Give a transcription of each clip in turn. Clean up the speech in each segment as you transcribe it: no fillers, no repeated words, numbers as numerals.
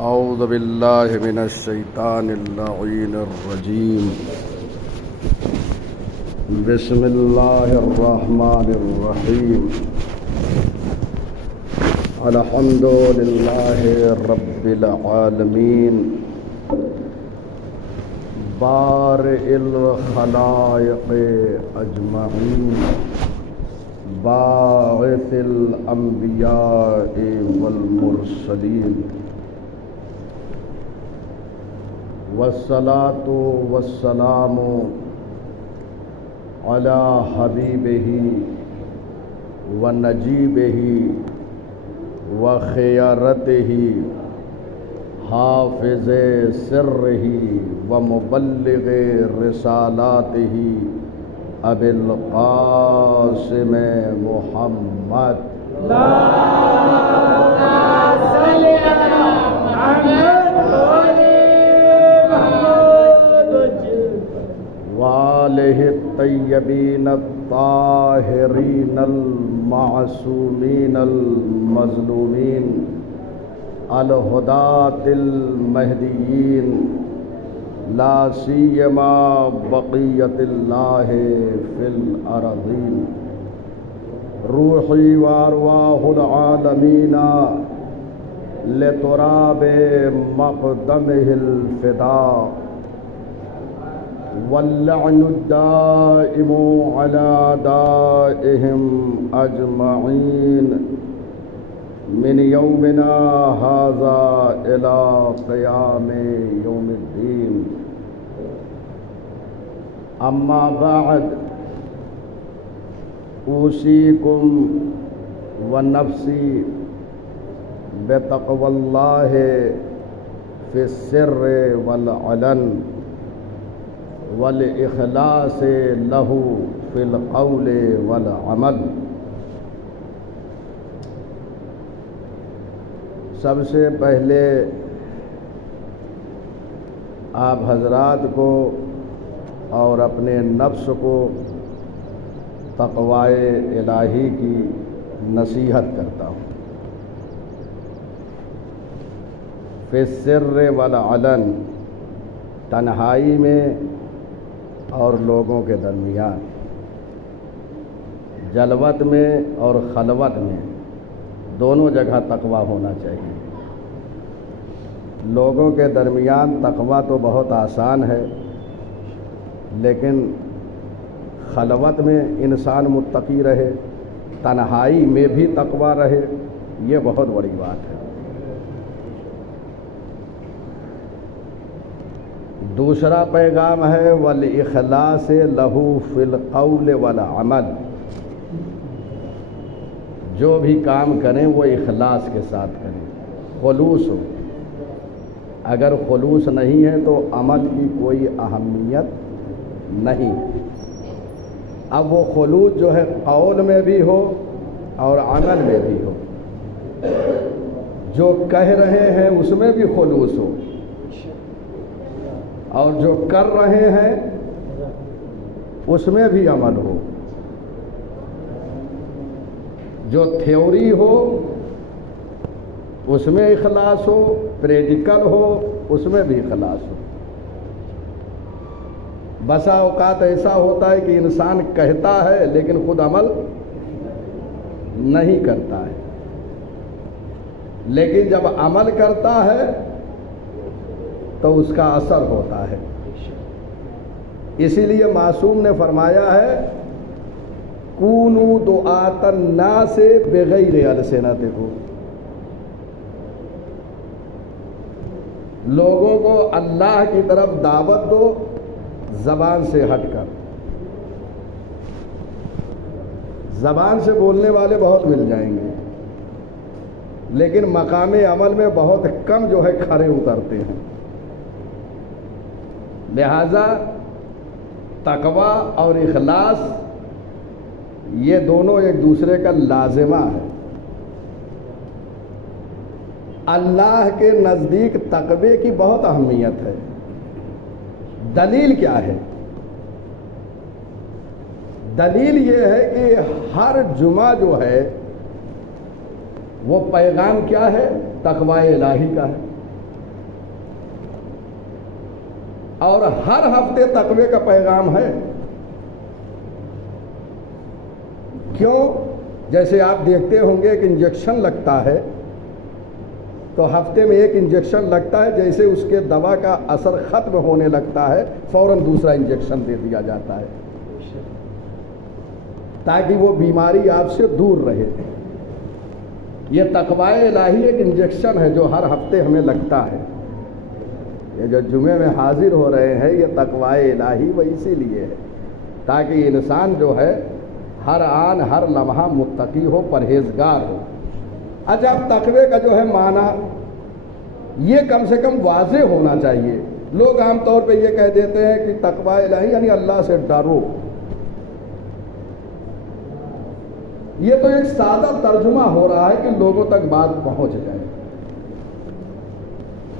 اعوذ باللہ من الشیطان اللعین الرجیم بسم اللہ الرحمن الرحیم الحمد للہ رب العالمین بارئ الخلائق اجمعین باعث الانبیاء والمرسلین والصلاة والسلام علی حبیبہ ونجیبہ وخیارتہ حافظ سرہ ومبلغ رسالاتہ ابی القاسم محمد وآلہ الطیبین الطاہرین المعصومین المظلومین الہداۃ المہدیین لا سیما بقیت اللہ فی الارضین روحی وارواح العالمین لتراب مقدمہ الفداء واللعن الدائم على أعدائهم أجمعين من يومنا هذا إلى قيام يوم الدين أما بعد أوصيكم ونفسي بتقوى الله في السر والعلن والإخلاص له في القول والعمل۔ سب سے پہلے آپ حضرات کو اور اپنے نفس کو تقوی الہی کی نصیحت کرتا ہوں۔ فی السر والعلن، تنہائی میں اور لوگوں کے درمیان، جلوت میں اور خلوت میں، دونوں جگہ تقوی ہونا چاہیے۔ لوگوں کے درمیان تقوی تو بہت آسان ہے، لیکن خلوت میں انسان متقی رہے، تنہائی میں بھی تقوی رہے، یہ بہت بڑی بات ہے۔ دوسرا پیغام ہے وَالْإِخْلَاصِ لَهُ فِي الْقَوْلِ وَالْعَمَلِ، جو بھی کام کریں وہ اخلاص کے ساتھ کریں، خلوص ہو۔ اگر خلوص نہیں ہے تو عمل کی کوئی اہمیت نہیں۔ اب وہ خلوص جو ہے قول میں بھی ہو اور عمل میں بھی ہو، جو کہہ رہے ہیں اس میں بھی خلوص ہو، اور جو کر رہے ہیں اس میں بھی عمل ہو، جو تھیوری ہو اس میں اخلاص ہو، پریکٹیکل ہو اس میں بھی اخلاص ہو۔ بسا اوقات ایسا ہوتا ہے کہ انسان کہتا ہے لیکن خود عمل نہیں کرتا ہے، لیکن جب عمل کرتا ہے تو اس کا اثر ہوتا ہے۔ اسی لیے معصوم نے فرمایا ہے کونوا دعاة الناس بغیر السنتکم، لوگوں کو اللہ کی طرف دعوت دو زبان سے ہٹ کر۔ زبان سے بولنے والے بہت مل جائیں گے، لیکن مقام عمل میں بہت کم جو ہے کھڑے اترتے ہیں۔ لہذا تقوی اور اخلاص یہ دونوں ایک دوسرے کا لازمہ ہے۔ اللہ کے نزدیک تقوی کی بہت اہمیت ہے۔ دلیل کیا ہے؟ دلیل یہ ہے کہ ہر جمعہ جو ہے وہ پیغام کیا ہے؟ تقوی الہی کا ہے۔ اور ہر ہفتے تقوی کا پیغام ہے. کیوں؟ جیسے آپ دیکھتے ہوں گے کہ انجیکشن لگتا ہے تو ہفتے میں ایک انجیکشن لگتا ہے، جیسے اس کے دوا کا اثر ختم ہونے لگتا ہے فوراً دوسرا انجیکشن دے دیا جاتا ہے تاکہ وہ بیماری آپ سے دور رہے. یہ تقوی الہی ایک انجیکشن ہے جو ہر ہفتے ہمیں لگتا ہے. یہ جو جمعے میں حاضر ہو رہے ہیں یہ تقوی الہی وہ اسی لیے ہے تاکہ انسان جو ہے ہر آن ہر لمحہ متقی ہو، پرہیزگار ہو. اچھا، اب تقوی کا جو ہے معنی یہ کم سے کم واضح ہونا چاہیے. لوگ عام طور پہ یہ کہہ دیتے ہیں کہ تقوی الہی یعنی اللہ سے ڈرو. یہ تو ایک سادہ ترجمہ ہو رہا ہے کہ لوگوں تک بات پہنچ جائے.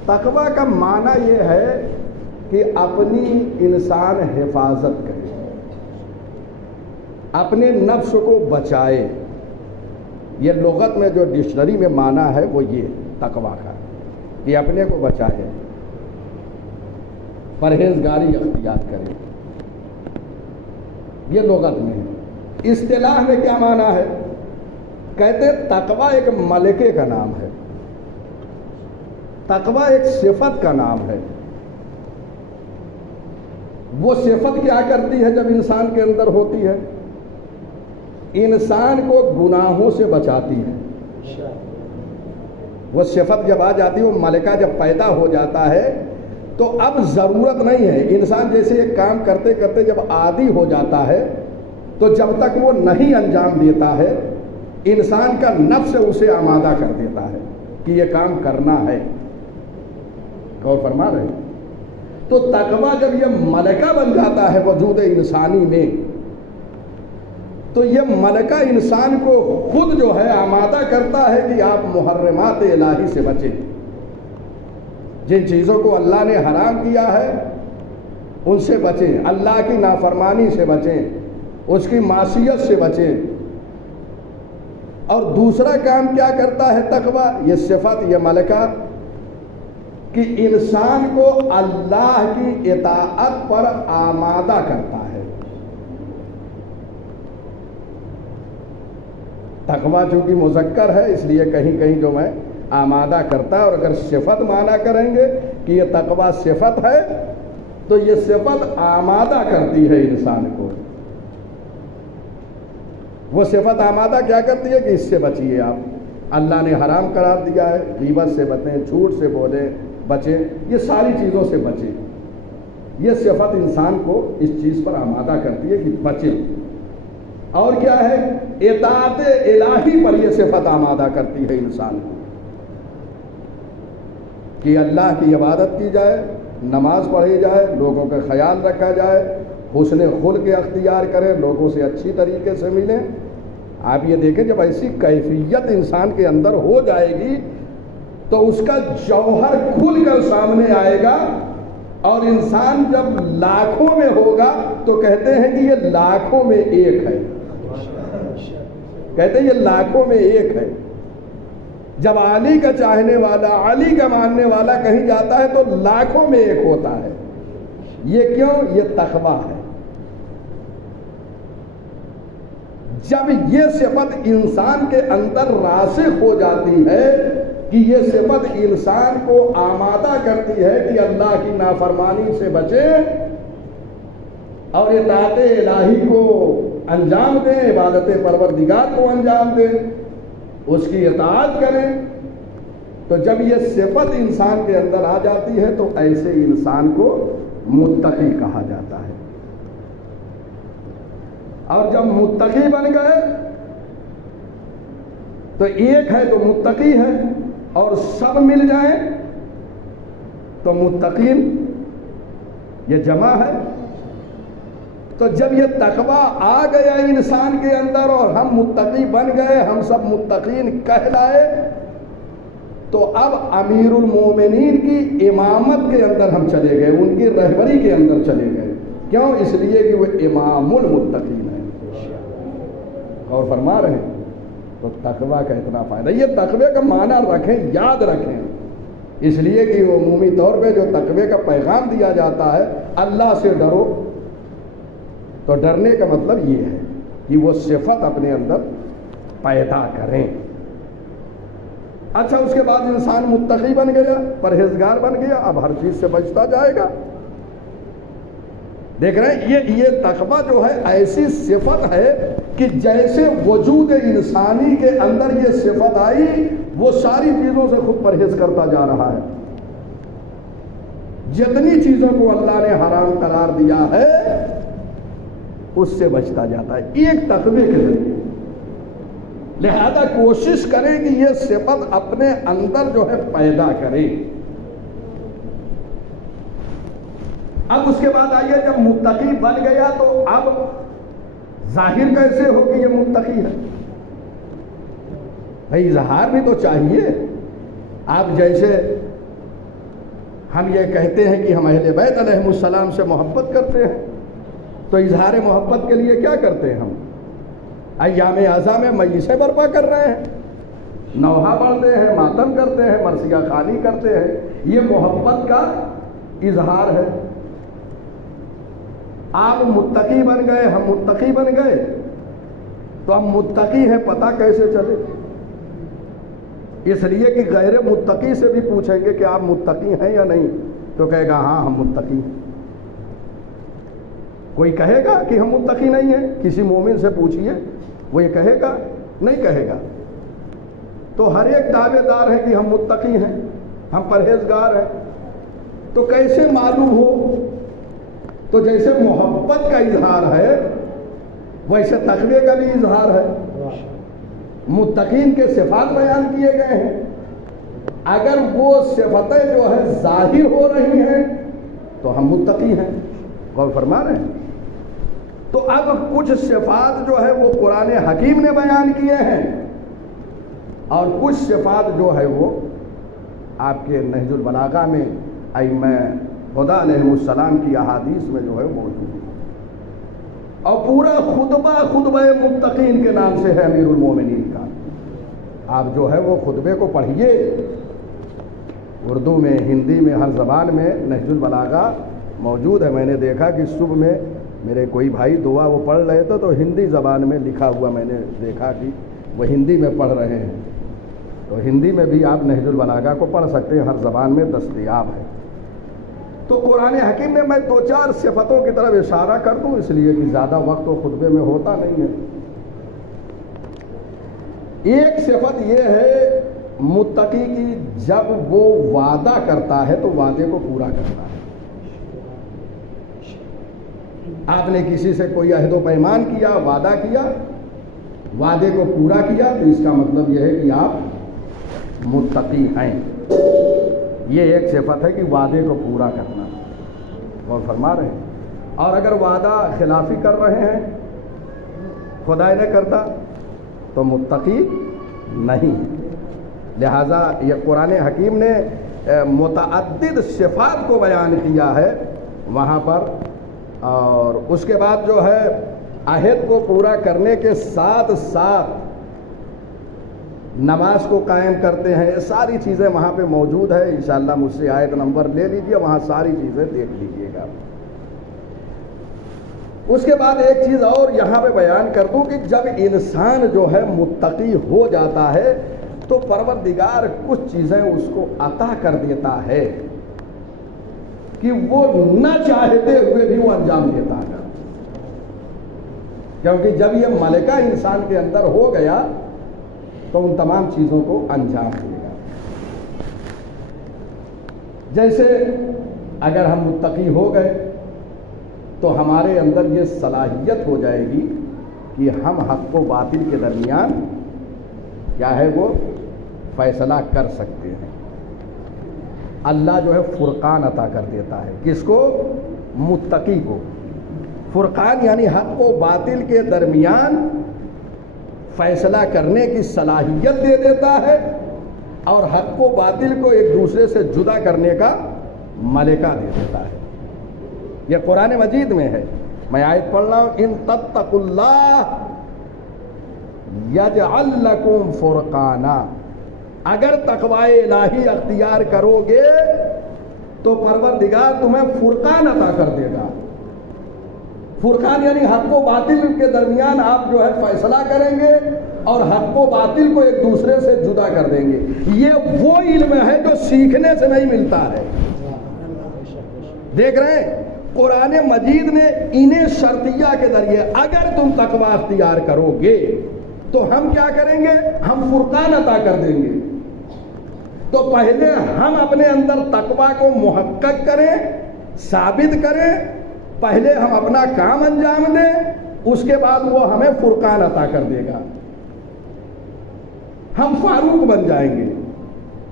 تقوی کا معنی یہ ہے کہ اپنی انسان حفاظت کرے، اپنے نفس کو بچائے. یہ لغت میں جو ڈکشنری میں معنی ہے وہ یہ تقوی کا کہ اپنے کو بچائے، پرہیزگاری اختیار کرے. یہ لغت میں ہے. اصطلاح میں کیا معنی ہے؟ کہتے تقوی ایک ملکے کا نام ہے، تقوی ایک صفت کا نام ہے. وہ صفت کیا کرتی ہے جب انسان کے اندر ہوتی ہے؟ انسان کو گناہوں سے بچاتی ہے. وہ صفت جب آ جاتی ہے، وہ ملکہ جب پیدا ہو جاتا ہے تو اب ضرورت نہیں ہے. انسان جیسے ایک کام کرتے کرتے جب عادی ہو جاتا ہے تو جب تک وہ نہیں انجام دیتا ہے انسان کا نفس اسے آمادہ کر دیتا ہے کہ یہ کام کرنا ہے. غور فرما رہے ہیں؟ تو تقوی جب یہ ملکہ بن جاتا ہے وجود انسانی میں تو یہ ملکہ انسان کو خود جو ہے آمادہ کرتا ہے کہ آپ محرمات الہی سے بچیں. جن چیزوں کو اللہ نے حرام کیا ہے ان سے بچیں، اللہ کی نافرمانی سے بچیں، اس کی معصیت سے بچیں. اور دوسرا کام کیا کرتا ہے تقوی؟ یہ صفت، یہ ملکہ کہ انسان کو اللہ کی اطاعت پر آمادہ کرتا ہے. تقوی چونکہ مذکر ہے اس لیے کہیں کہیں جو میں آمادہ کرتا ہے. اور اگر صفت معنی کریں گے کہ یہ تقوی صفت ہے تو یہ صفت آمادہ کرتی ہے انسان کو. وہ صفت آمادہ کیا کرتی ہے کہ اس سے بچیے آپ. اللہ نے حرام قرار دیا ہے، غیبت سے بچیں، جھوٹ سے بولیں بچیں، یہ ساری چیزوں سے بچیں. یہ صفت انسان کو اس چیز پر آمادہ کرتی ہے کہ بچیں. اور کیا ہے؟ اطاعت الہی پر یہ صفت آمادہ کرتی ہے انسان کو کہ اللہ کی عبادت کی جائے، نماز پڑھی جائے، لوگوں کا خیال رکھا جائے، حسن خلق اختیار کریں، لوگوں سے اچھی طریقے سے ملیں. آپ یہ دیکھیں جب ایسی کیفیت انسان کے اندر ہو جائے گی تو اس کا جوہر کھل کر سامنے آئے گا. اور انسان جب لاکھوں میں ہوگا تو کہتے ہیں کہ یہ لاکھوں میں ایک ہے. کہتے ہیں یہ لاکھوں میں ایک ہے. جب علی کا چاہنے والا، علی کا ماننے والا کہیں جاتا ہے تو لاکھوں میں ایک ہوتا ہے. یہ کیوں؟ یہ تقوی ہے. جب یہ صفت انسان کے اندر راسخ ہو جاتی ہے کہ یہ صفت انسان کو آمادہ کرتی ہے کہ اللہ کی نافرمانی سے بچے اور اطاعت الہی کو انجام دیں، عبادت پروردگار کو انجام دیں، اس کی اطاعت کریں. تو جب یہ صفت انسان کے اندر آ جاتی ہے تو ایسے انسان کو متقی کہا جاتا ہے. اور جب متقی بن گئے تو ایک ہے تو متقی ہے، اور سب مل جائیں تو متقین، یہ جمع ہے. تو جب یہ تقوی آ گیا انسان کے اندر اور ہم متقی بن گئے، ہم سب متقین کہلائے، تو اب امیر المومنین کی امامت کے اندر ہم چلے گئے، ان کی رہبری کے اندر چلے گئے. کیوں؟ اس لیے کہ وہ امام المتقین ہیں. اور فرما رہے ہیں تو تقوی کا اتنا فائدہ. یہ تقوی کا معنی رکھیں، یاد رکھیں اس لیے کہ عمومی طور پہ جو تقوی کا پیغام دیا جاتا ہے اللہ سے ڈرو، تو ڈرنے کا مطلب یہ ہے کہ وہ صفت اپنے اندر پیدا کریں۔ اچھا، اس کے بعد انسان متقی بن گیا، پرہیزگار بن گیا، اب ہر چیز سے بچتا جائے گا۔ دیکھ رہے ہیں یہ تقوی جو ہے ایسی صفت ہے کہ جیسے وجود انسانی کے اندر یہ صفت آئی، وہ ساری چیزوں سے خود پرہیز کرتا جا رہا ہے۔ جتنی چیزوں کو اللہ نے حرام قرار دیا ہے اس سے بچتا جاتا ہے ایک تقوی کے ذریعے۔ لہذا کوشش کریں کہ یہ صفت اپنے اندر جو ہے پیدا کرے۔ اب اس کے بعد آئیے، جب متقی بن گیا تو اب ظاہر کیسے ہو کہ یہ متقی ہے؟ بھائی اظہار بھی تو چاہیے۔ آپ جیسے ہم یہ کہتے ہیں کہ ہم اہل بیت علیہم السلام سے محبت کرتے ہیں، تو اظہار محبت کے لیے کیا کرتے ہیں؟ ہم ایام اعزاء میں مجلسیں برپا کر رہے ہیں، نوحہ پڑھتے ہیں، ماتم کرتے ہیں، مرثیہ خوانی کرتے ہیں، یہ محبت کا اظہار ہے۔ آپ متقی بن گئے، ہم متقی بن گئے، تو ہم متقی ہیں پتہ کیسے چلے؟ اس لیے کہ غیر متقی سے بھی پوچھیں گے کہ آپ متقی ہیں یا نہیں، تو کہے گا ہاں ہم متقی ہیں۔ کوئی کہے گا کہ ہم متقی نہیں ہیں؟ کسی مومن سے پوچھئے، وہ یہ کہے گا؟ نہیں کہے گا۔ تو ہر ایک دعوے دار ہے کہ ہم متقی ہیں، ہم پرہیزگار ہیں، تو کیسے معلوم ہو؟ تو جیسے محبت کا اظہار ہے ویسے تقوی کا بھی اظہار ہے۔ متقین کے صفات بیان کیے گئے ہیں، اگر وہ صفتیں جو ہے ظاہر ہو رہی ہیں تو ہم متقی ہیں۔ غور فرما رہے ہیں؟ تو اب کچھ صفات جو ہے وہ قرآن حکیم نے بیان کیے ہیں، اور کچھ صفات جو ہے وہ آپ کے نہج البلاغہ میں ائمہ خدا علیہ السلام کی احادیث میں جو ہے موجود ہے، اور پورا خطبہ متقین کے نام سے ہے امیر المومنین کا۔ آپ جو ہے وہ خطبے کو پڑھیے، اردو میں، ہندی میں، ہر زبان میں نہج البلاغہ موجود ہے۔ میں نے دیکھا کہ صبح میں میرے کوئی بھائی دعا وہ پڑھ رہے تھے تو ہندی زبان میں لکھا ہوا میں نے دیکھا کہ وہ ہندی میں پڑھ رہے ہیں، تو ہندی میں بھی آپ نہج البلاغہ کو پڑھ سکتے ہیں، ہر زبان میں دستیاب ہے۔ تو قرآن حکیم میں میں دو چار صفتوں کی طرف اشارہ کر دوں، اس لیے کہ زیادہ وقت تو خطبے میں ہوتا نہیں ہے۔ ایک صفت یہ ہے متقی کی، جب وہ وعدہ کرتا ہے تو وعدے کو پورا کرتا ہے۔ آپ نے کسی سے کوئی عہد و پیمان کیا، وعدہ کیا، وعدے کو پورا کیا، تو اس کا مطلب یہ ہے کہ آپ متقی ہیں۔ یہ ایک صفت ہے کہ وعدے کو پورا کرنا، غور فرما رہے ہیں۔ اور اگر وعدہ خلافی کر رہے ہیں، خدا نہ کرتا، تو متقی نہیں۔ لہذا یہ قرآن حکیم نے متعدد صفات کو بیان کیا ہے وہاں پر، اور اس کے بعد جو ہے عہد کو پورا کرنے کے ساتھ ساتھ نماز کو قائم کرتے ہیں۔ یہ ساری چیزیں وہاں پہ موجود ہے، انشاءاللہ مجھ سے آیت نمبر لے لیجئے، وہاں ساری چیزیں دیکھ لیجئے گا۔ اس کے بعد ایک چیز اور یہاں پہ بیان کر دوں کہ جب انسان جو ہے متقی ہو جاتا ہے تو پروردگار کچھ چیزیں اس کو عطا کر دیتا ہے کہ وہ نہ چاہتے ہوئے بھی وہ انجام دیتا ہے، کیونکہ جب یہ ملکہ انسان کے اندر ہو گیا تو ان تمام چیزوں کو انجام دے گا۔ جیسے اگر ہم متقی ہو گئے تو ہمارے اندر یہ صلاحیت ہو جائے گی کہ ہم حق و باطل کے درمیان کیا ہے وہ فیصلہ کر سکتے ہیں۔ اللہ جو ہے فرقان عطا کر دیتا ہے، کس کو؟ متقی کو۔ فرقان یعنی حق و باطل کے درمیان فیصلہ کرنے کی صلاحیت دے دیتا ہے، اور حق و باطل کو ایک دوسرے سے جدا کرنے کا ملکہ دے دیتا ہے۔ یہ قرآن مجید میں ہے، میں آیت پڑھ رہا ہوں، ان تتقوا اللہ یجعل لکم فرقانا، اگر تقوی الہی اختیار کرو گے تو پروردگار تمہیں فرقان عطا کر دے گا. فرقان یعنی حق و باطل کے درمیان آپ جو ہے فیصلہ کریں گے اور حق و باطل کو ایک دوسرے سے جدا کر دیں گے. یہ وہ علم ہے جو سیکھنے سے نہیں ملتا ہے. دیکھ رہے ہیں قرآن مجید نے انہیں شرطیہ کے ذریعے اگر تم تقوی اختیار کرو گے تو ہم کیا کریں گے؟ ہم فرقان عطا کر دیں گے. تو پہلے ہم اپنے اندر تقوی کو محقق کریں، ثابت کریں، پہلے ہم اپنا کام انجام دیں، اس کے بعد وہ ہمیں فرقان عطا کر دے گا. ہم فاروق بن جائیں گے،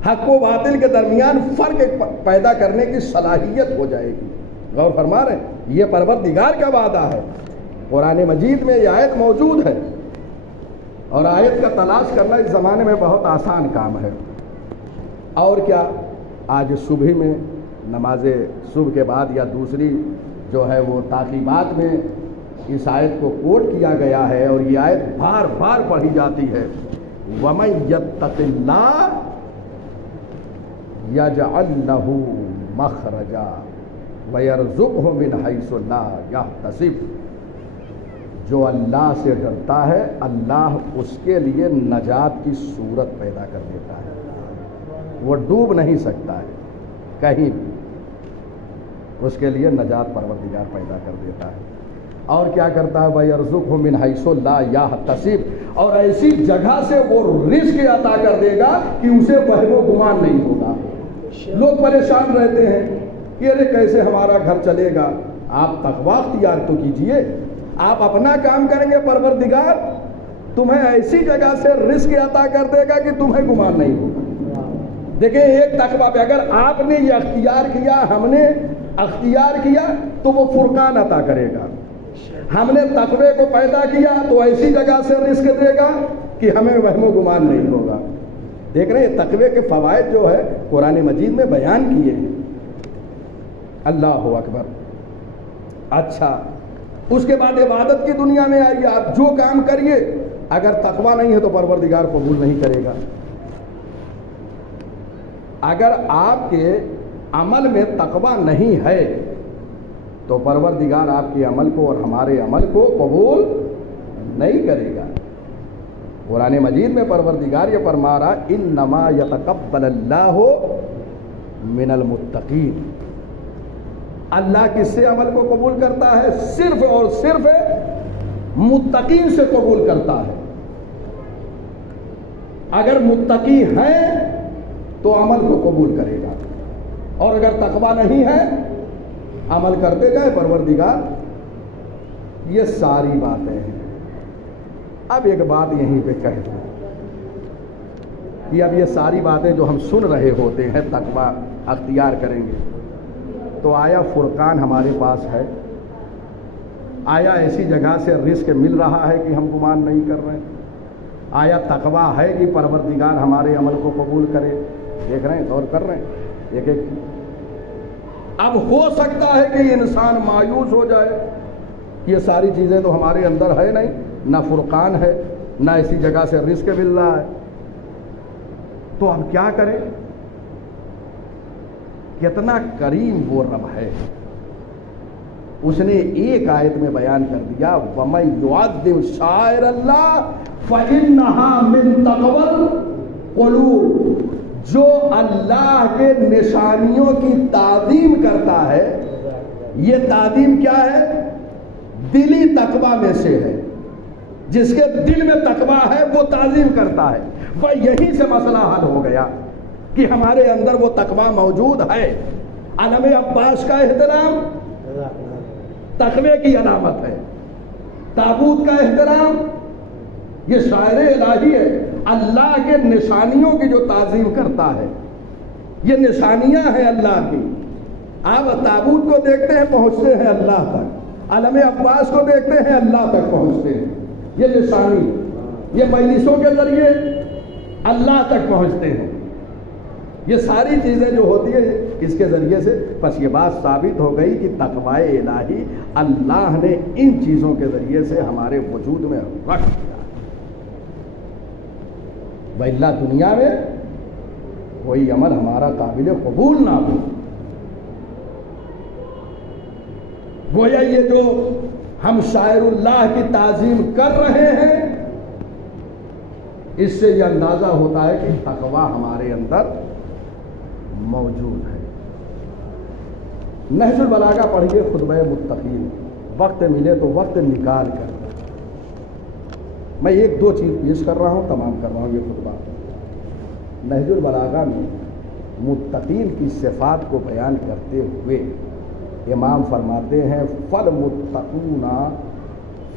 حق و باطل کے درمیان فرق پیدا کرنے کی صلاحیت ہو جائے گی. غور فرما رہے ہیں؟ یہ پروردگار کا وعدہ ہے. قرآن مجید میں یہ آیت موجود ہے اور آیت کا تلاش کرنا اس زمانے میں بہت آسان کام ہے. اور کیا آج صبح میں نماز صبح کے بعد یا دوسری جو ہے وہ تعقیبات میں اس آیت کو کوٹ کیا گیا ہے اور یہ آیت بار بار پڑھی جاتی ہے. وَمَن يَتَّقِ اللَّهَ يَجْعَلْ لَهُ مَخْرَجًا وَيَرْزُقْهُ مِنْ حَيْثُ لَا يَحْتَسِبُ. جو اللہ سے ڈرتا ہے اللہ اس کے لیے نجات کی صورت پیدا کر دیتا ہے. وہ ڈوب نہیں سکتا ہے کہیں بھی، اس کے لیے نجات پروردگار پیدا کر دیتا ہے. اور کیا کرتا ہے؟ وَيَرْزُقْهُ مِنْ حَيْثُ لَا يَحْتَسِبُ. اور ایسی جگہ سے وہ رزق عطا کر دے گا کہ اسے وہم و گمان نہیں ہوگا. لوگ پریشان رہتے ہیں کہ ارے کیسے ہمارا گھر چلے گا. آپ تقوی اختیار تو کیجئے، آپ اپنا کام کریں گے، پروردگار تمہیں ایسی جگہ سے رزق عطا کر دے گا کہ تمہیں گمان نہیں ہوگا. دیکھیں ایک تقوی پہ اگر آپ نے یہ اختیار کیا، ہم نے اختیار کیا تو وہ فرقان عطا کرے گا. ہم نے تقوی کو پیدا کیا تو ایسی جگہ سے رزق دے گا کہ ہمیں وہم و گمان نہیں ہوگا. دیکھ رہے ہیں تقوی کے فوائد جو ہے قرآن مجید میں بیان کیے ہیں. اللہ اکبر. اچھا اس کے بعد عبادت کی دنیا میں آئیے. آپ جو کام کریے اگر تقوی نہیں ہے تو پروردگار قبول نہیں کرے گا. اگر آپ کے عمل میں تقوی نہیں ہے تو پروردگار آپ کے عمل کو اور ہمارے عمل کو قبول نہیں کرے گا. قرآن مجید میں پروردگار یہ فرما رہا انما یتقبل اللہ من المتقین. اللہ کس سے عمل کو قبول کرتا ہے؟ صرف اور صرف متقین سے قبول کرتا ہے. اگر متقی ہیں تو عمل کو قبول کرے گا، اور اگر تقوی نہیں ہے عمل کرتے گئے پروردگار. یہ ساری باتیں ہیں. اب ایک بات یہیں پہ کہہ دوں کہ اب یہ ساری باتیں جو ہم سن رہے ہوتے ہیں تقوی اختیار کریں گے تو آیا فرقان ہمارے پاس ہے؟ آیا ایسی جگہ سے رزق مل رہا ہے کہ ہم گمان نہیں کر رہے ہیں؟ آیا تقوی ہے کہ پروردگار ہمارے عمل کو قبول کرے؟ دیکھ رہے ہیں، غور کر رہے ہیں ایک ایک. اب ہو سکتا ہے کہ انسان مایوس ہو جائے، یہ ساری چیزیں تو ہمارے اندر ہے نہیں، نہ فرقان ہے، نہ ایسی جگہ سے رزق مل رہا ہے، تو ہم کیا کریں؟ کتنا کریم وہ رب ہے. اس نے ایک آیت میں بیان کر دیا وَمَن يُعَظِّمْ شَعَائِرَ اللَّهِ فَإِنَّهَا مِن تَقْوَى الْقُلُوبِ. جو اللہ کے نشانیوں کی تعظیم کرتا ہے، یہ تعظیم کیا ہے؟ دلی تقوی میں سے ہے. جس کے دل میں تقوی ہے وہ تعظیم کرتا ہے. وہ یہیں سے مسئلہ حل ہو گیا کہ ہمارے اندر وہ تقوی موجود ہے. علم عباس کا احترام تقوی کی علامت ہے. تابوت کا احترام یہ شاعر الہی ہے. اللہ کے نشانیوں کی جو تعظیم کرتا ہے، یہ نشانیاں ہیں اللہ کی. آپ تابوت کو دیکھتے ہیں پہنچتے ہیں اللہ تک، علم عباس کو دیکھتے ہیں اللہ تک پہنچتے ہیں. یہ نشانی، یہ مجلسوں کے ذریعے اللہ تک پہنچتے ہیں. یہ ساری چیزیں جو ہوتی ہیں اس کے ذریعے سے. بس یہ بات ثابت ہو گئی کہ تقوی الہی اللہ نے ان چیزوں کے ذریعے سے ہمارے وجود میں رکھ دیا. وَإِلَّا دنیا میں کوئی عمل ہمارا قابل قبول نہ ہو. گویا یہ جو ہم شاعر اللہ کی تعظیم کر رہے ہیں اس سے یہ اندازہ ہوتا ہے کہ تقویٰ ہمارے اندر موجود ہے. نہج البلاغہ پڑھیے خطبہ متقین، وقت ملے تو وقت نکال کر. میں ایک دو چیز پیش کر رہا ہوں، تمام کر رہا ہوں یہ خطبہ. نہج البلاغہ میں متقین کی صفات کو بیان کرتے ہوئے امام فرماتے ہیں فالمتقون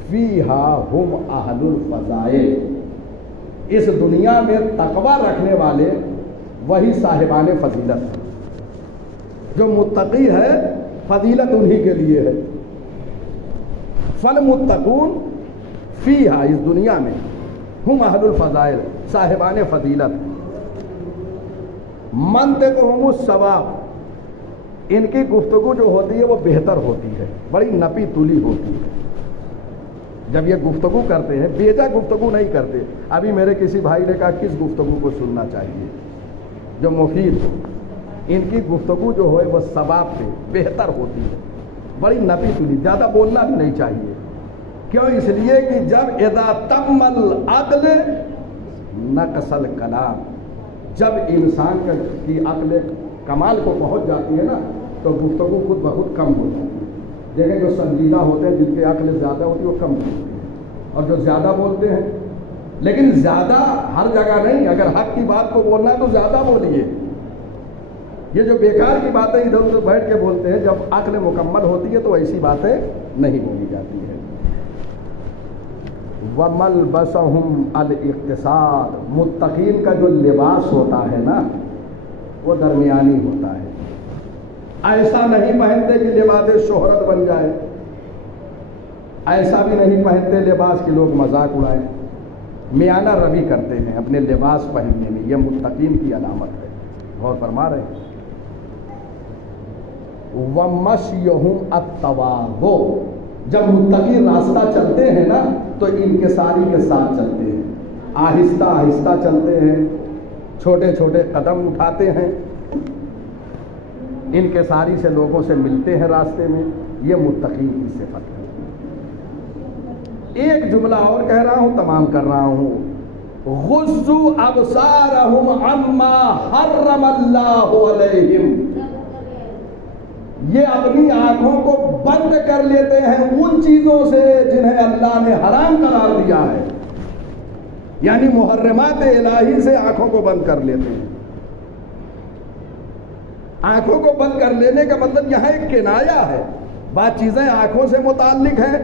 فیہا ہم اہل الفضائل. اس دنیا میں تقویٰ رکھنے والے وہی صاحبان فضیلت ہیں. جو متقی ہے فضیلت انہی کے لیے ہے. فالمتقون فیہا، اس دنیا میں، ہم اہل الفضائل، صاحبان فضیلت. منطقہم الصواب، ان کی گفتگو جو ہوتی ہے وہ بہتر ہوتی ہے، بڑی نپی تلی ہوتی ہے. جب یہ گفتگو کرتے ہیں بیجا گفتگو نہیں کرتے. ابھی میرے کسی بھائی نے کہا کس گفتگو کو سننا چاہیے جو مفید ہو. ان کی گفتگو جو ہے وہ ثواب پہ بہتر ہوتی ہے، بڑی نپی تلی، زیادہ بولنا بھی نہیں چاہیے. کیوں؟ اس لیے کہ جب اذا تم العقل نقص الکلام، جب انسان کی عقل کمال کو پہنچ جاتی ہے نا تو گفتگو خود بخود کم ہو جاتی ہے. دیکھیں جو سنجیدہ ہوتے ہیں، جن کی عقل زیادہ ہوتی ہے وہ کم ہوتی ہے، اور جو زیادہ بولتے ہیں. لیکن زیادہ ہر جگہ نہیں. اگر حق کی بات کو بولنا ہے تو زیادہ بولیے. یہ جو بیکار کی باتیں ادھر ادھر بیٹھ کے بولتے ہیں، جب عقل مکمل ہوتی ہے تو ایسی باتیں نہیں بولی جاتی ہیں. وَمَلْبَسَهُمْ الْاِقْتِصَادُ، متقین کا جو لباس ہوتا ہے نا وہ درمیانی ہوتا ہے. ایسا نہیں پہنتے کہ لباس شہرت بن جائے، ایسا بھی نہیں پہنتے لباس کہ لوگ مذاق اڑائیں. میانہ روی کرتے ہیں اپنے لباس پہننے میں. یہ متقین کی علامت ہے. غور فرما رہے ہیں. وَمَشْيُهُمْ التَّوَاضُعُ، جب متقی راستہ چلتے ہیں نا تو انکساری کے ساتھ چلتے ہیں، آہستہ آہستہ چلتے ہیں، چھوٹے چھوٹے قدم اٹھاتے ہیں، انکساری سے لوگوں سے ملتے ہیں راستے میں. یہ متقی کی صفت ہے. ایک جملہ اور کہہ رہا ہوں، تمام کر رہا ہوں. غضوا ابصارهم عما حرم اللہ علیہم، یہ اپنی آنکھوں کو بند کر لیتے ہیں ان چیزوں سے جنہیں اللہ نے حرام قرار دیا ہے. یعنی محرمات الہی سے آنکھوں کو بند کر لیتے ہیں. آنکھوں کو بند کر لینے کا مطلب یہاں ایک کنایا ہے. بات چیزیں آنکھوں سے متعلق ہیں،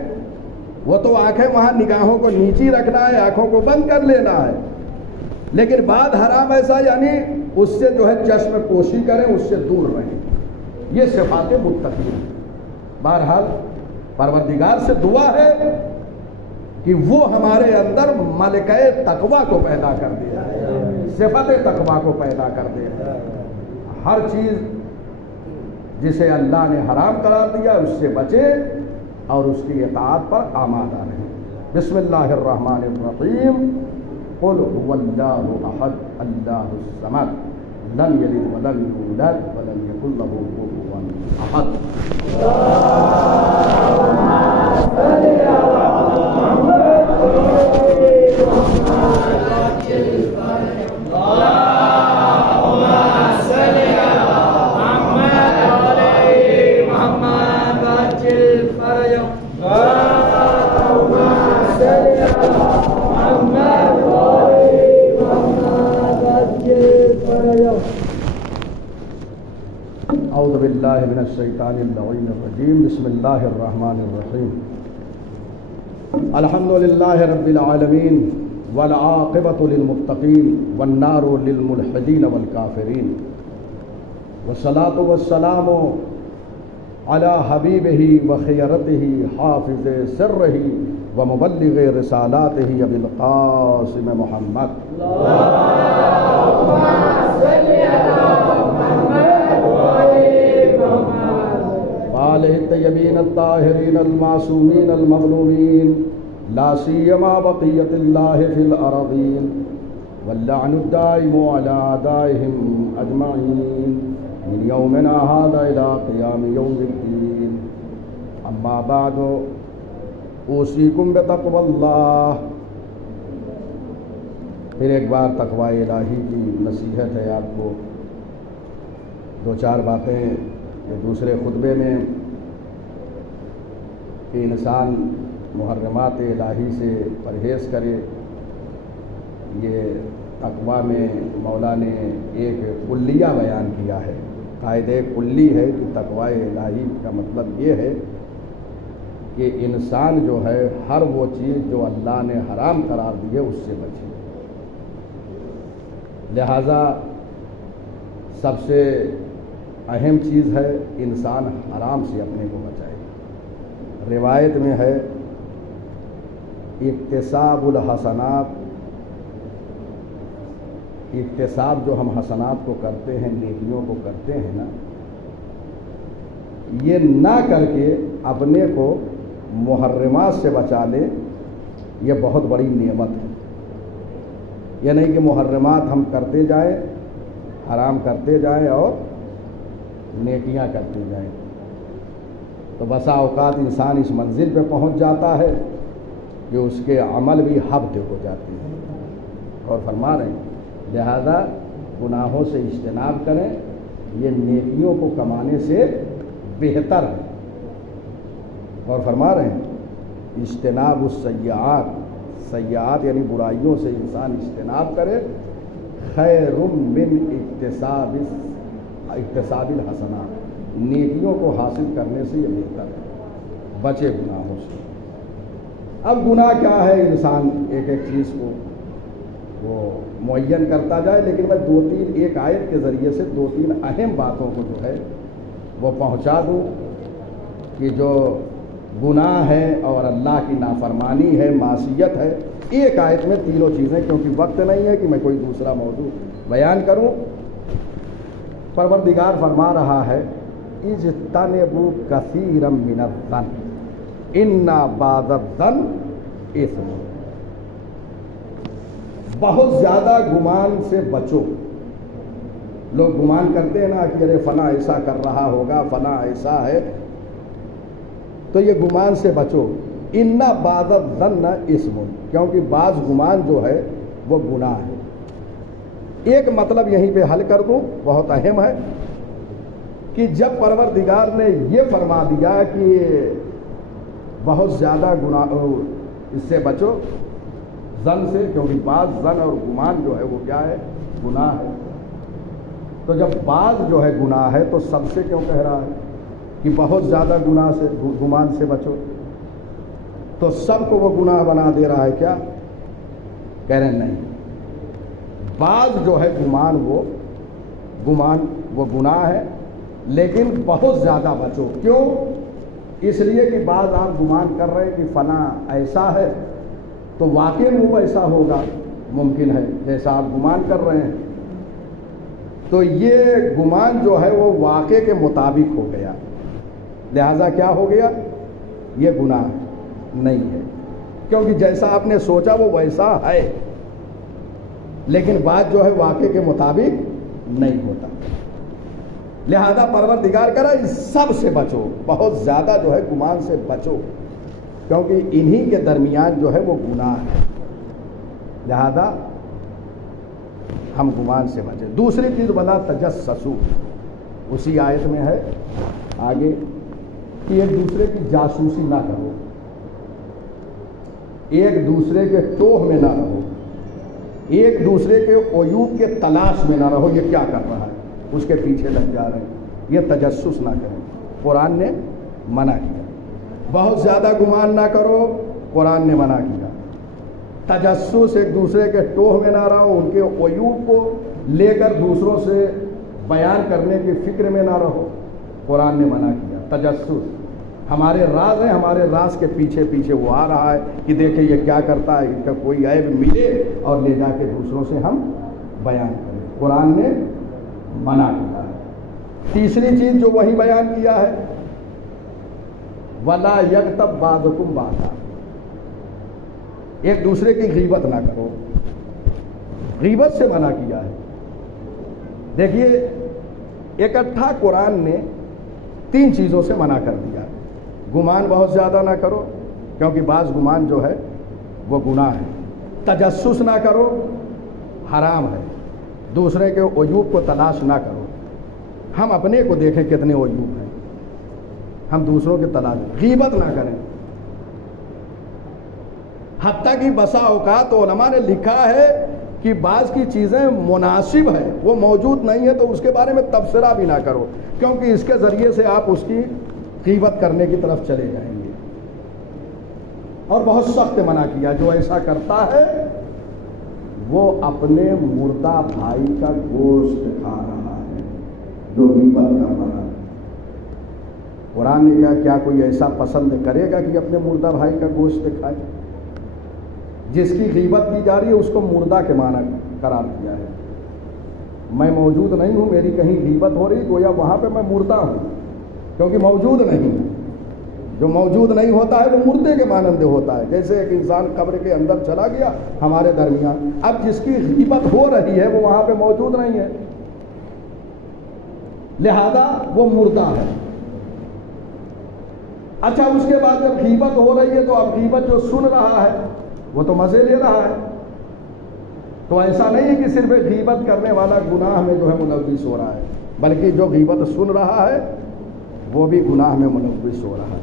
وہ تو آنکھیں وہاں نگاہوں کو نیچی رکھنا ہے، آنکھوں کو بند کر لینا ہے. لیکن بعد حرام ایسا یعنی اس سے جو ہے چشم پوشی کریں، اس سے دور رہیں. یہ صفات متقین. بہرحال پروردگار سے دعا ہے کہ وہ ہمارے اندر ملکہ تقویٰ کو پیدا کر دے، صفت تقویٰ کو پیدا کر دے. ہر چیز جسے اللہ نے حرام قرار دیا اس سے بچے اور اس کی اطاعت پر آمادہ رہیں. بسم اللہ الرحمن الرحیم. قل هو اللہ احد اللہ الصمد لم یلد ولم یولد ولم یکن له کفوا احد. اعوذ باللہ من الشیطان اللعین الرجیم. بسم اللہ الرحمن الرحیم. الحمد للہ رب العالمین والعاقبۃ للمتقین والنار للملحدین والکافرین والصلاة والسلام علی حبیبہ وخیرتہ حافظ سرہ ومبلغ رسالاتہ ابی القاسم محمد. آلہ الطیبین الطاہرین المعصومین المظلومین لا سیما بقیت اللہ فی الارضین واللعن الدائم على أعدائهم أجمعين من يومنا هذا إلى قيام يوم الدين أما بعد أوصيكم بتقوى الله. پھر ایک بار تقوی الہی کی نصیحت ہے آپ کو. دو چار باتیں دوسرے خطبے میں کہ انسان محرمات الہی سے پرہیز کرے. یہ تقوی میں مولا نے ایک کلیہ بیان کیا ہے. قاعدہ کلی ہے کہ تقوی الہی کا مطلب یہ ہے کہ انسان جو ہے ہر وہ چیز جو اللہ نے حرام قرار دی ہے اس سے بچے. لہذا سب سے اہم چیز ہے انسان حرام سے اپنے کو بچائے. روایت میں ہے اکتساب الحسنات، اکتساب جو ہم حسنات کو کرتے ہیں، نیکیوں کو کرتے ہیں نا، یہ نہ کر کے اپنے کو محرمات سے بچا لے، یہ بہت بڑی نعمت ہے. یہ نہیں کہ محرمات ہم کرتے جائیں، حرام کرتے جائیں اور نیکیاں کرتے جائیں. تو بسا اوقات انسان اس منزل پہ پہنچ جاتا ہے کہ اس کے عمل بھی حبط ہو جاتے ہیں. اور فرما رہے ہیں لہذا گناہوں سے اجتناب کریں، یہ نیکیوں کو کمانے سے بہتر ہے. اور فرما رہے ہیں اجتناب السیئات، سیئات یعنی برائیوں سے انسان اجتناب کرے، خیر من اکتساب الحسنات، نیکیوں کو حاصل کرنے سے یہ بہتر ہے. بچے گناہوں سے. اب گناہ کیا ہے، انسان ایک ایک چیز کو وہ معین کرتا جائے، لیکن میں ایک آیت کے ذریعے سے دو تین اہم باتوں کو جو ہے وہ پہنچا دوں کہ جو گناہ ہے اور اللہ کی نافرمانی ہے، معصیت ہے. ایک آیت میں تینوں چیزیں، کیونکہ وقت نہیں ہے کہ میں کوئی دوسرا موضوع بیان کروں. پروردگار فرما رہا ہے اجتنبوا کثیرا من الظن ان بعض الظن اثم. بہت زیادہ گمان سے بچو. لوگ گمان کرتے ہیں نا کہ ارے فلاں ایسا کر رہا ہوگا، فلاں ایسا ہے، تو یہ گمان سے بچو. ان بعض الظن اثم، کیونکہ بعض گمان جو ہے وہ گناہ ہے. ایک مطلب یہیں پہ حل کر دوں، بہت اہم ہے، کہ جب پروردگار نے یہ فرما دیا کہ بہت زیادہ گناہ اس سے بچو، ظن سے، کیونکہ بعض ظن اور گمان جو ہے وہ کیا ہے، گناہ ہے. تو جب بعض جو ہے گناہ ہے تو سب سے کیوں کہہ رہا ہے کہ بہت زیادہ گناہ سے، گمان سے بچو؟ تو سب کو وہ گناہ بنا دے رہا ہے کیا؟ کہہ رہے ہیں نہیں. بعض جو ہے گمان وہ گناہ ہے، لیکن بہت زیادہ بچو. کیوں؟ اس لیے کہ بعض آپ گمان کر رہے ہیں کہ فلاں ایسا ہے تو واقع میں وہ ایسا ہوگا، ممکن ہے جیسا آپ گمان کر رہے ہیں. تو یہ گمان جو ہے وہ واقع کے مطابق ہو گیا، لہذا کیا ہو گیا؟ یہ گناہ نہیں ہے، کیونکہ جیسا آپ نے سوچا وہ ویسا ہے، لیکن بات جو ہے واقع کے مطابق نہیں ہوتا. لہذا پروردگار کرا اس سب سے بچو، بہت زیادہ جو ہے گمان سے بچو، کیونکہ انہی کے درمیان جو ہے وہ گناہ ہے. لہذا ہم گمان سے بچیں. دوسری چیز ولا تجسسوا، اسی آیت میں ہے آگے کہ ایک دوسرے کی جاسوسی نہ کرو، ایک دوسرے کے ٹوہ میں نہ رہو، ایک دوسرے کے عیوب کے تلاش میں نہ رہو. یہ کیا کر رہا ہے اس کے پیچھے لگ جا رہے ہیں، یہ تجسس نہ کریں. قرآن نے منع کیا. بہت زیادہ گمان نہ کرو، قرآن نے منع کیا. تجسس، ایک دوسرے کے ٹوہ میں نہ رہو، ان کے عیوب کو لے کر دوسروں سے بیان کرنے کی فکر میں نہ رہو، قرآن نے منع کیا. تجسس ہمارے راز ہیں، ہمارے راز کے پیچھے پیچھے وہ آ رہا ہے کہ دیکھیں یہ کیا کرتا ہے، ان کا کوئی عیب ملے اور لے جا کے دوسروں سے ہم بیان کریں. قرآن نے منع کیا ہے. تیسری چیز جو وہی بیان کیا ہے وَلَا يَغْتَبْ بَعْضُكُمْ بَعْضًا، ایک دوسرے کی غیبت نہ کرو. غیبت سے منع کیا ہے۔ دیکھیے اکٹھا قرآن نے 3 چیزوں سے منع کر دیا ہے۔ گمان بہت زیادہ نہ کرو، کیونکہ بعض گمان جو ہے وہ گناہ ہے۔ تجسس نہ کرو، حرام ہے۔ دوسرے کے عیوب کو تلاش نہ کرو۔ ہم اپنے کو دیکھیں کتنے عیوب ہیں، ہم دوسروں کے تلاش۔ غیبت نہ کریں، حتیٰ کہ بسا اوقات علماء نے لکھا ہے کہ بعض کی چیزیں مناسب ہے، وہ موجود نہیں ہے تو اس کے بارے میں تبصرہ بھی نہ کرو، کیونکہ اس کے ذریعے سے آپ اس کی غیبت کرنے کی طرف چلے جائیں گے۔ اور بہت سخت منع کیا، جو ایسا کرتا ہے وہ اپنے مردہ بھائی کا گوشت کھا رہا ہے، جو غیبت کر رہا ہے۔ قرآن نے کہا کیا کوئی ایسا پسند کرے گا کہ اپنے مردہ بھائی کا گوشت کھائے؟ جس کی غیبت کی جا رہی ہے اس کو مردہ کے معنی قرار دیا ہے۔ میں موجود نہیں ہوں، میری کہیں غیبت ہو رہی گویا وہاں پہ میں مردہ ہوں، کیونکہ موجود نہیں ہوں۔ جو موجود نہیں ہوتا ہے وہ مردے کے مانند ہوتا ہے، جیسے ایک انسان قبر کے اندر چلا گیا ہمارے درمیان، اب جس کی غیبت ہو رہی ہے وہ وہاں پہ موجود نہیں ہے، لہذا وہ مردہ ہے۔ اچھا، اس کے بعد جب غیبت ہو رہی ہے تو اب غیبت جو سن رہا ہے وہ تو مزے لے رہا ہے، تو ایسا نہیں ہے کہ صرف غیبت کرنے والا گناہ میں جو ہے ملوث ہو رہا ہے، بلکہ جو غیبت سن رہا ہے وہ بھی گناہ میں ملوث ہو رہا ہے۔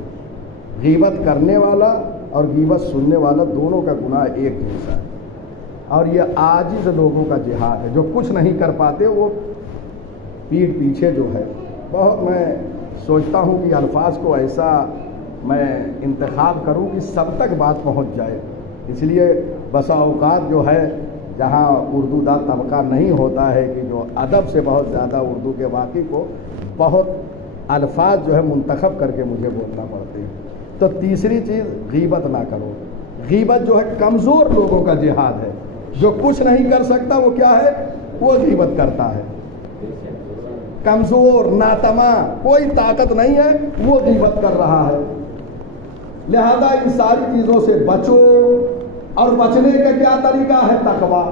غیبت کرنے والا اور غیبت سننے والا دونوں کا گناہ ایک جیسا ہے، اور یہ عاجز لوگوں کا جہاد ہے، جو کچھ نہیں کر پاتے وہ پیٹھ پیچھے جو ہے بہت، میں سوچتا ہوں کہ الفاظ کو ایسا میں انتخاب کروں کہ سب تک بات پہنچ جائے۔ اس لیے بسا اوقات جو ہے جہاں اردو داں طبقہ نہیں ہوتا ہے کہ جو ادب سے بہت زیادہ اردو کے واقف ہو، بہت الفاظ جو ہے منتخب کر کے مجھے بولنا پڑتے ہیں۔ تو تیسری چیز، غیبت نہ کرو۔ غیبت جو ہے کمزور لوگوں کا جہاد ہے، جو کچھ نہیں کر سکتا وہ کیا ہے، وہ غیبت کرتا ہے۔ کمزور، ناتما، کوئی طاقت نہیں ہے، وہ غیبت کر رہا ہے۔ لہذا ان ساری چیزوں سے بچو، اور بچنے کا کیا طریقہ ہے؟ تقویٰ۔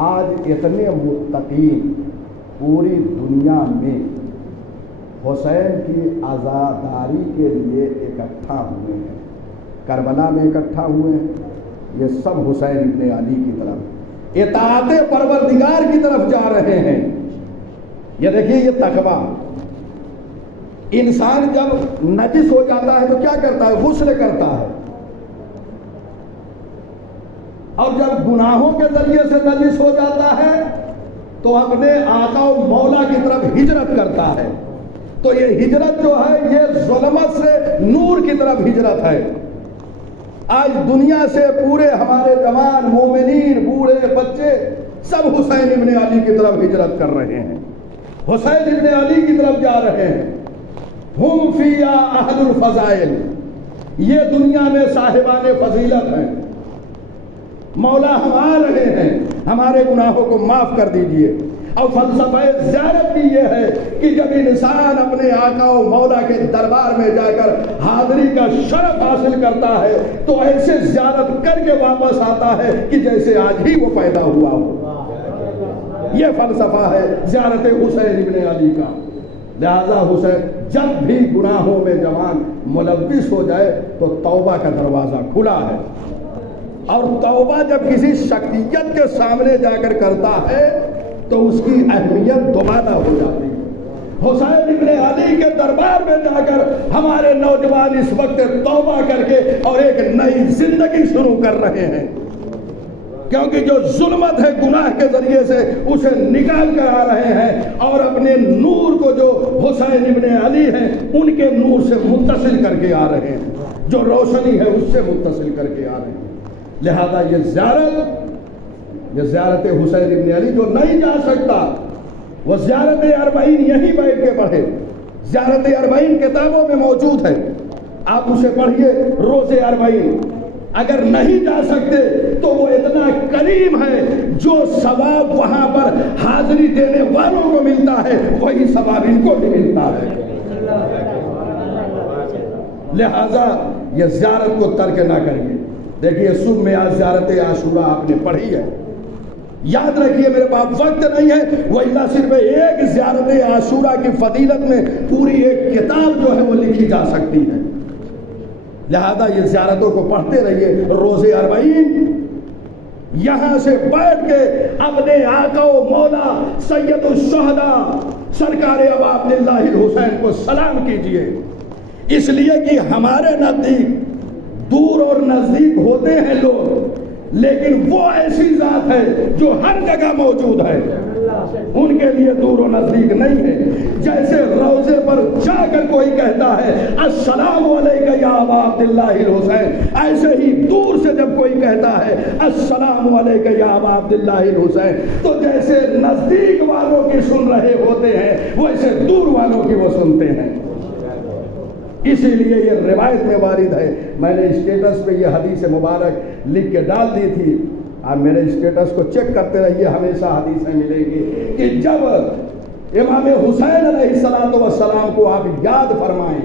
آج اتنے متقین پوری دنیا میں حسین کی عزاداری کے لیے اکٹھا ہوئے ہیں، کربلا میں اکٹھا ہوئے ہیں، یہ سب حسین ابن علی کی طرف اطاعت پروردگار کی طرف جا رہے ہیں۔ یہ دیکھیے، یہ تقویٰ۔ انسان جب نجس ہو جاتا ہے تو کیا کرتا ہے؟ غسل کرتا ہے، اور جب گناہوں کے ذریعے سے نجس ہو جاتا ہے تو اپنے آقا و مولا کی طرف ہجرت کرتا ہے۔ تو یہ ہجرت جو ہے یہ ظلمت سے نور کی طرف ہجرت ہے۔ آج دنیا سے پورے ہمارے جوان، مومنین، بوڑھے، بچے سب حسین ابن علی کی طرف ہجرت کر رہے ہیں، حسین ابن علی کی طرف جا رہے ہیں۔ ہم فیہا اہل الفضائل، یہ دنیا میں صاحبان فضیلت ہیں۔ مولا ہم آ رہے ہیں، ہمارے گناہوں کو معاف کر دیجئے۔ اور فلسفہ زیارت بھی یہ ہے کہ جب انسان اپنے آقا و مولا کے دربار میں جا کر حاضری کا شرف حاصل کرتا ہے تو ایسے زیارت کر کے واپس آتا ہے کہ جیسے آج ہی وہ پیدا ہوا ہو۔ یہ فلسفہ ہے زیارت حسین ابن علی کا۔ لہذا حسین جب بھی گناہوں میں جوان ملوث ہو جائے تو توبہ کا دروازہ کھلا ہے، اور توبہ جب کسی شخصیت کے سامنے جا کر کرتا ہے تو اس کی اہمیت دوبارہ ہو جاتی ہے۔ حسین ابن علی کے دربار میں جا کر ہمارے نوجوان اس وقت توبہ کر کے اور ایک نئی زندگی شروع کر رہے ہیں، کیونکہ جو ظلمت ہے گناہ کے ذریعے سے اسے نکال کر آ رہے ہیں، اور اپنے نور کو جو حسین ابن علی ہیں ان کے نور سے متصل کر کے آ رہے ہیں، جو روشنی ہے اس سے متصل کر کے آ رہے ہیں۔ لہذا یہ زیارت حسین ابن علی جو نہیں جا سکتا وہ زیارت اربعین یہیں بیٹھ کے پڑھے۔ زیارت اربعین کتابوں میں موجود ہے، آپ اسے پڑھیے، روز اربعین۔ اگر نہیں جا سکتے تو وہ اتنا کریم ہے، جو ثواب وہاں پر حاضری دینے والوں کو ملتا ہے وہی ثواب ان کو بھی ملتا ہے۔ لہذا یہ زیارت کو ترک نہ کریے۔ دیکھیے صبح میں آج زیارت عاشورہ آپ نے پڑھی ہے، یاد رکھیے میرے پاس وقت نہیں ہے، وہ اللہ صرف ایک زیارت عاشورہ کی فضیلت میں پوری ایک کتاب جو ہے وہ لکھی جا سکتی ہے، لہذا یہ زیارتوں کو پڑھتے رہیے۔ روزے 40 یہاں سے بیٹھ کے اپنے آقا و مولا سید الشہداء سرکار ابا عبداللہ الحسین کو سلام کیجئے، اس لیے کہ ہمارے نزدیک دور اور نزدیک ہوتے ہیں لوگ، لیکن وہ ایسی ذات ہے جو ہر جگہ موجود ہے، ان کے لیے دور و نزدیک نہیں ہے۔ جیسے روضے پر جا کر کوئی کہتا ہے السلام علیکم یا ابا عبداللہ الحسین، ایسے ہی دور سے جب کوئی کہتا ہے السلام علیکم یا ابا عبداللہ الحسین، تو جیسے نزدیک والوں کی سن رہے ہوتے ہیں ویسے دور والوں کی وہ سنتے ہیں۔ اسی لیے یہ روایت میں وارد ہے، میں نے اسٹیٹس پہ یہ حدیث مبارک لکھ کے ڈال دی تھی، آپ میرے اسٹیٹس کو چیک کرتے رہیے، ہمیشہ حدیثیں ملیں گی کہ جب امام حسین علیہ السلام کو آپ یاد فرمائیں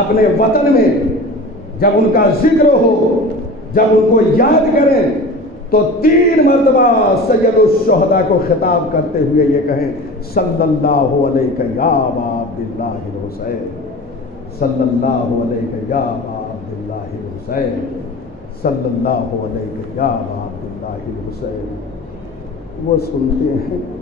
اپنے وطن میں، جب ان کا ذکر ہو، جب ان کو یاد کریں تو 3 مرتبہ سید الشہداء کو خطاب کرتے ہوئے یہ کہیں صلی اللہ علیہ یا ابا عبداللہ الحسین، صلی اللہ علیہ یا ابا عبداللہ الحسین، صلی اللہ علیہ یا ابا عبداللہ الحسین۔ وہ سنتے ہیں